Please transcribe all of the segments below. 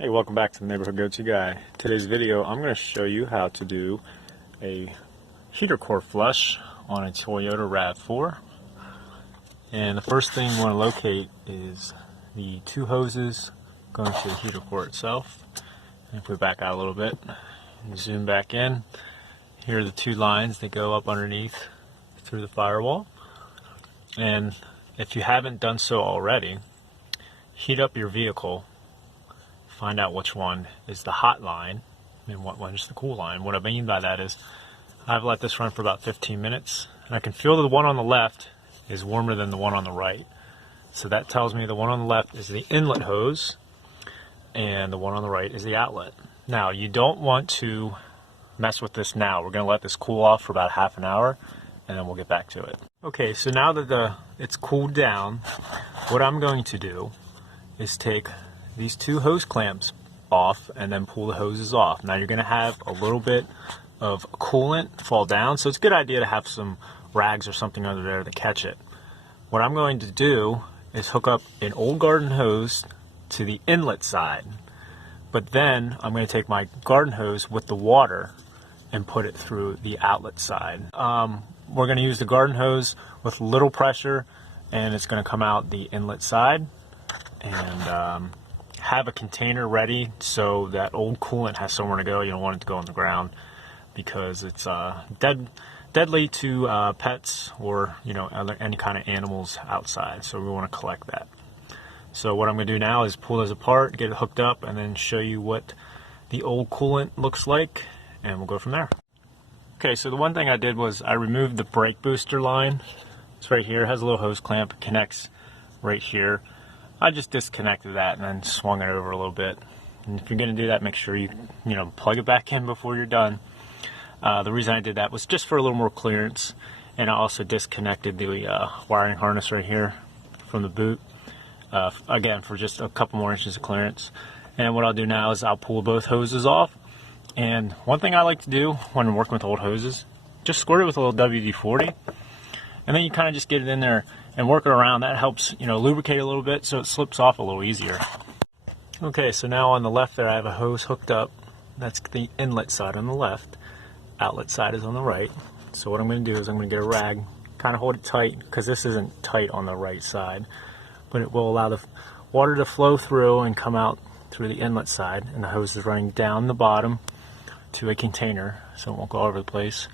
Hey, welcome back to the Neighborhood Go-To Guy. Today's video, I'm going to show you how to do a heater core flush on a Toyota RAV4. And the first thing you want to locate is the two hoses going to the heater core itself. And if we back out a little bit and zoom back in, here are the two lines that go up underneath through the firewall. And if you haven't done so already, heat up your vehicle. Find out which one is the hot line and what one is the cool line. What I mean by that is I've let this run for about 15 minutes and I can feel that the one on the left is warmer than the one on the right. So that tells me the one on the left is the inlet hose and the one on the right is the outlet. Now you don't want to mess with this now. We're going to let this cool off for about half an hour and then we'll get back to it. Okay, so now that it's cooled down, what I'm going to do is take these two hose clamps off and then pull the hoses off. Now you're going to have a little bit of coolant fall down, so it's a good idea to have some rags or something under there to catch it. What I'm going to do is hook up an old garden hose to the inlet side, but then I'm going to take my garden hose with the water and put it through the outlet side. We're going to use the garden hose with little pressure and it's going to come out the inlet side, and have a container ready so that old coolant has somewhere to go. You don't want it to go on the ground because it's deadly to pets or any kind of animals outside, so we want to collect that. So what I'm going to do now is pull this apart, get it hooked up, and then show you what the old coolant looks like, and we'll go from there. Okay, so the one thing I did was I removed the brake booster line. It's right here, it has a little hose clamp, it connects right here. I just disconnected that and then swung it over a little bit. And if you're going to do that, make sure you plug it back in before you're done. The reason I did that was just for a little more clearance, and I also disconnected the wiring harness right here from the boot, again for just a couple more inches of clearance. And what I'll do now is I'll pull both hoses off. And one thing I like to do when I'm working with old hoses, just squirt it with a little WD-40, and then you kind of just get it in there and work it around. That helps, lubricate a little bit so it slips off a little easier. Okay, so now on the left there I have a hose hooked up. That's the inlet side on the left. Outlet side is on the right. So what I'm going to do is I'm going to get a rag, kind of hold it tight because this isn't tight on the right side, but it will allow the water to flow through and come out through the inlet side, and the hose is running down the bottom to a container so it won't go all over the place.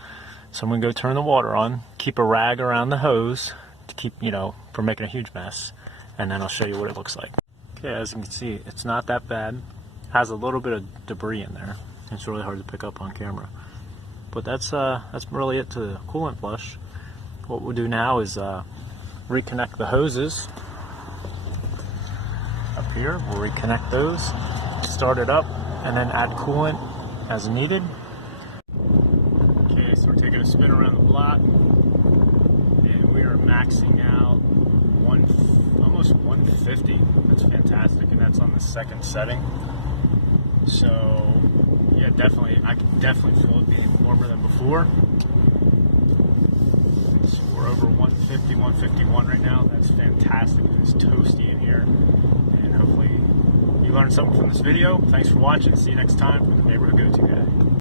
So I'm going to go turn the water on, keep a rag around the hose to keep, from making a huge mess, and then I'll show you what it looks like. Okay, as you can see, it's not that bad. It has a little bit of debris in there. It's really hard to pick up on camera. But that's really it to the coolant flush. What we'll do now is reconnect the hoses up here. We'll reconnect those, start it up, and then add coolant as needed. Okay, so we're taking a spin around the block, and we are maxing out almost 150. That's fantastic, and that's on the second setting. So yeah, definitely, I can definitely feel it being warmer than before. So we're over 150, 151 right now. That's fantastic. It's toasty in here, and hopefully you learned something from this video. Thanks for watching. See you next time. Neighborhood Go-To Guy.